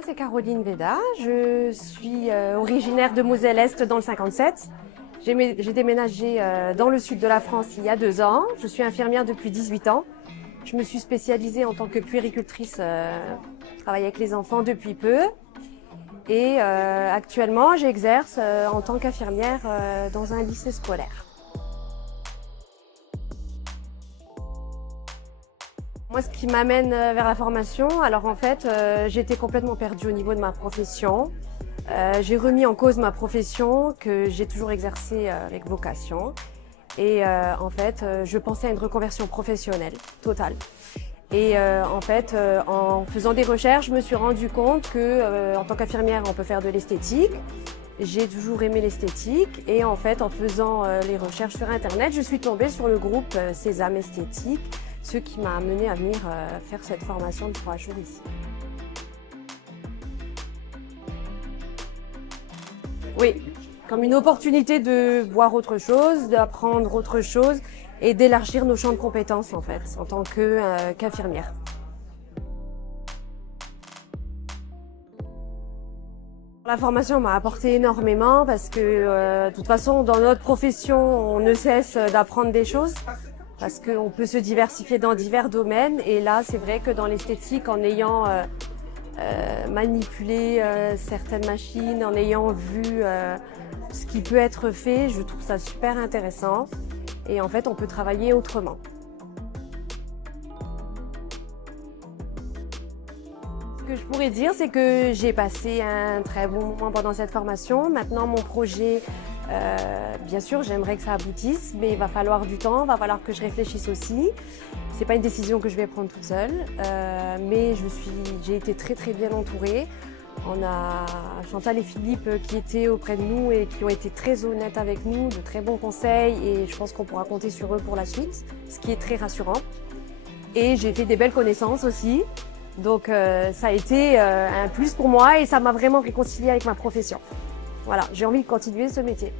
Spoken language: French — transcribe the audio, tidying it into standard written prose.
Moi, c'est Caroline Véda. Je suis originaire de Moselle-Est dans le 57. J'ai déménagé dans le sud de la France il y a 2 ans. Je suis infirmière depuis 18 ans. Je me suis spécialisée en tant que puéricultrice, je travaille avec les enfants depuis peu. Et actuellement, j'exerce en tant qu'infirmière dans un lycée scolaire. Moi, ce qui m'amène vers la formation, alors en fait, j'étais complètement perdue au niveau de ma profession. J'ai remis en cause ma profession que j'ai toujours exercée avec vocation. Et en fait, je pensais à une reconversion professionnelle totale. Et en fait, en faisant des recherches, je me suis rendu compte que en tant qu'infirmière, on peut faire de l'esthétique. J'ai toujours aimé l'esthétique et en fait, en faisant les recherches sur Internet, je suis tombée sur le groupe Sésame Esthétique, ce qui m'a amenée à venir faire cette formation de 3 jours ici. Oui, comme une opportunité de voir autre chose, d'apprendre autre chose et d'élargir nos champs de compétences en fait, en tant qu'infirmière. La formation m'a apporté énormément parce que de toute façon, dans notre profession, on ne cesse d'apprendre des choses parce qu'on peut se diversifier dans divers domaines. Et là, c'est vrai que dans l'esthétique, en ayant manipulé certaines machines, en ayant vu ce qui peut être fait, je trouve ça super intéressant. Et en fait, on peut travailler autrement. Ce que je pourrais dire, c'est que j'ai passé un très bon moment pendant cette formation. Maintenant, mon projet, bien sûr, j'aimerais que ça aboutisse, mais il va falloir du temps, il va falloir que je réfléchisse aussi. C'est pas une décision que je vais prendre toute seule, mais j'ai été très bien entourée. On a Chantal et Philippe qui étaient auprès de nous et qui ont été très honnêtes avec nous, de très bons conseils et je pense qu'on pourra compter sur eux pour la suite, ce qui est très rassurant. Et j'ai fait des belles connaissances aussi, donc ça a été un plus pour moi et ça m'a vraiment réconciliée avec ma profession. Voilà, j'ai envie de continuer ce métier.